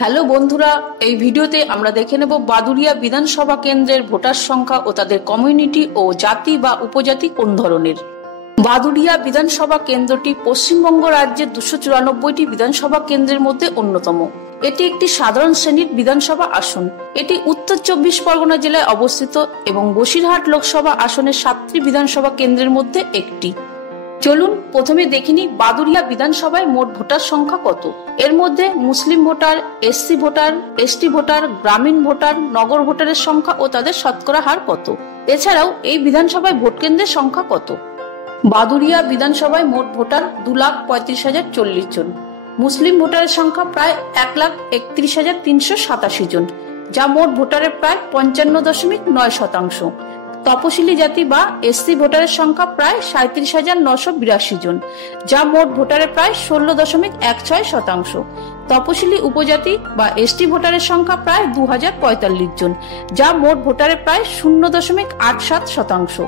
Hello বন্ধুরা, এই ভিডিওতে আমরা দেখে নেব বাদুড়িয়া বিধানসভা কেন্দ্রের ভোটার সংখ্যা ও তাদের কমিউনিটি ও জাতি বা উপজাতি কোন ধরনের। বাদুড়িয়া বিধানসভা কেন্দ্রটি পশ্চিমবঙ্গ রাজ্যের 294টি বিধানসভা কেন্দ্রের মধ্যে অন্যতম। এটি একটি সাধারণ শ্রেণীর বিধানসভা আসন। এটি উত্তর 24 পরগনা জেলায় অবস্থিত এবং বসিরহাট লোকসভা আসনের 7টি বিধানসভা কেন্দ্রের মধ্যে একটি। চলুন প্রথমে দেখে নিই বাদুড়িয়া বিধানসভায় মোট ভোটার সংখ্যা কত। এর মধ্যে মুসলিম voter, SC voter, ST voter, গ্রামীণ ভোটার, নগর ভোটারের সংখ্যা ও তাদের শতকরা হার কত। এছাড়াও এই বিধানসভায় ভোট কেন্দ্রের সংখ্যা কত। বাদুড়িয়া বিধানসভায় মোট ভোটার 2,35,040 জন। মুসলিম ভোটারের সংখ্যা প্রায় 1,31,387 জন, যা মোট ভোটারের প্রায় 55.9%। তপশিলি জাতি বা এসসি ভোটারের সংখ্যা প্রায় 37,982 জন, যা মোট ভোটারের প্রায় 16.16%। তপশিলি উপজাতি বা এসটি ভোটারের সংখ্যা প্রায় 2,045 জন, যা মোট ভোটারের প্রায় 0.87%।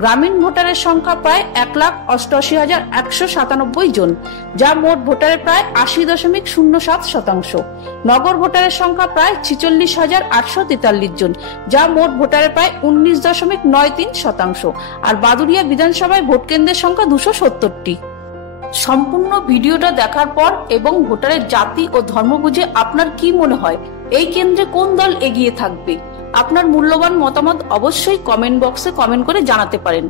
গ্রামীণ ভোটারের সংখ্যা প্রায় 1,88,197 জন, যা মোট ভোটারের প্রায় 80.07%। নগর ভোটারের সংখ্যা প্রায় 46,843 জন, যা মোট ভোটারের প্রায় 19.93%। আর বাদুড়িয়া বিধানসভায় ভোট কেন্দ্রের সংখ্যা 270টি। সম্পূর্ণ ভিডিওটা দেখার পর এবং ভোটারের জাতি ও ধর্ম বুঝে আপনার কি মনে হয় এই কেন্দ্রে কোন দল এগিয়ে থাকবে? আপনার মূল্যবান মতামত অবশ্যই কমেন্ট বক্সে কমেন্ট করে জানাতে পারেন।